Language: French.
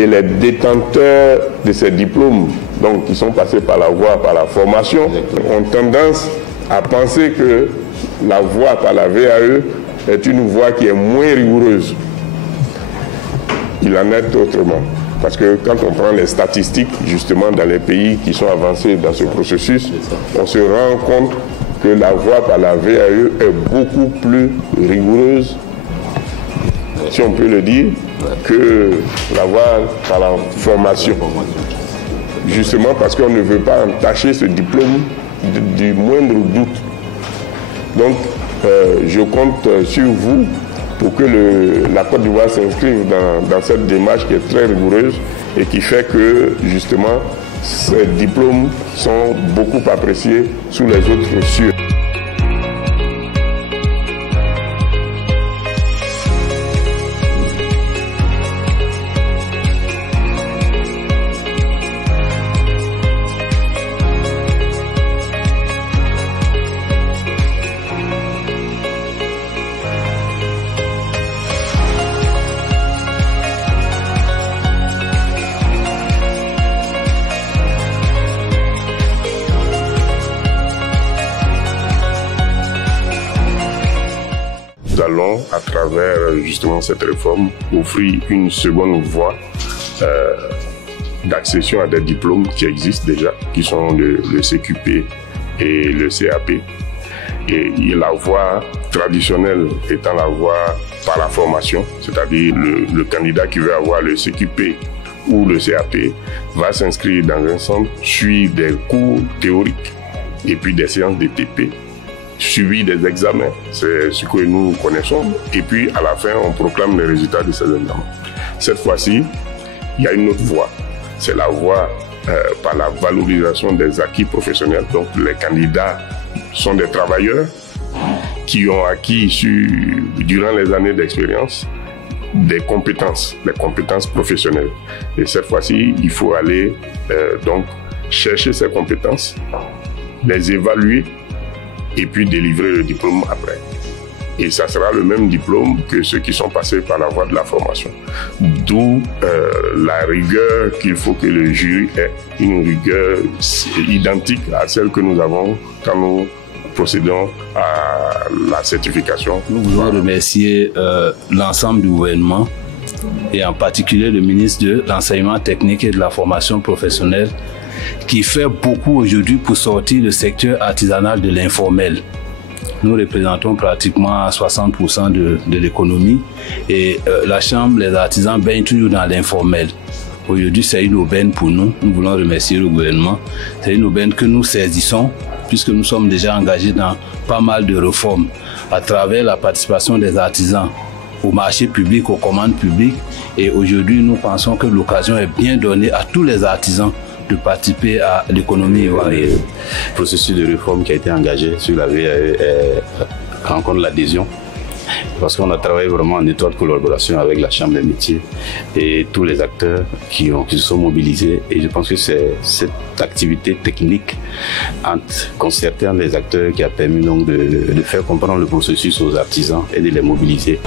et les détenteurs de ces diplômes, donc qui sont passés par la voie, par la formation, ont tendance à penser que la voie par la VAE est une voie qui est moins rigoureuse. Il en est autrement. Parce que quand on prend les statistiques, justement, dans les pays qui sont avancés dans ce processus, on se rend compte que la voie par la VAE est beaucoup plus rigoureuse, si on peut le dire, que la voie par la formation. Justement parce qu'on ne veut pas entacher ce diplôme du moindre doute. Donc, je compte sur vous pour que la Côte d'Ivoire s'inscrive dans cette démarche qui est très rigoureuse et qui fait que, justement, ces diplômes sont beaucoup appréciés sous les autres cieux. Nous allons, à travers justement cette réforme, offrir une seconde voie d'accession à des diplômes qui existent déjà, qui sont le CQP et le CAP. Et la voie traditionnelle étant la voie par la formation, c'est-à-dire le candidat qui veut avoir le CQP ou le CAP va s'inscrire dans un centre, suivre des cours théoriques et puis des séances de TP, suivi des examens, c'est ce que nous connaissons, et puis à la fin on proclame les résultats de ces examens. Cette fois-ci, il y a une autre voie, c'est la voie par la valorisation des acquis professionnels. Donc les candidats sont des travailleurs qui ont acquis durant les années d'expérience des compétences, les compétences professionnelles. Et cette fois-ci, il faut aller donc chercher ces compétences, les évaluer et puis délivrer le diplôme après. Et ça sera le même diplôme que ceux qui sont passés par la voie de la formation. D'où la rigueur qu'il faut que le jury ait, une rigueur identique à celle que nous avons quand nous procédons à la certification. Nous voulons remercier l'ensemble du gouvernement et en particulier le ministre de l'Enseignement technique et de la formation professionnelle qui fait beaucoup aujourd'hui pour sortir le secteur artisanal de l'informel. Nous représentons pratiquement 60% de l'économie et la Chambre, les artisans baignent toujours dans l'informel. Aujourd'hui, c'est une aubaine pour nous. Nous voulons remercier le gouvernement. C'est une aubaine que nous saisissons puisque nous sommes déjà engagés dans pas mal de réformes à travers la participation des artisans au marché public, aux commandes publiques. Et aujourd'hui, nous pensons que l'occasion est bien donnée à tous les artisans de participer à l'économie ivoirienne. Le processus de réforme qui a été engagé sur la VAE rencontre l'adhésion parce qu'on a travaillé vraiment en étroite collaboration avec la Chambre des métiers et tous les acteurs qui se sont mobilisés. Et je pense que c'est cette activité technique concertée entre les acteurs qui a permis donc de faire comprendre le processus aux artisans et de les mobiliser.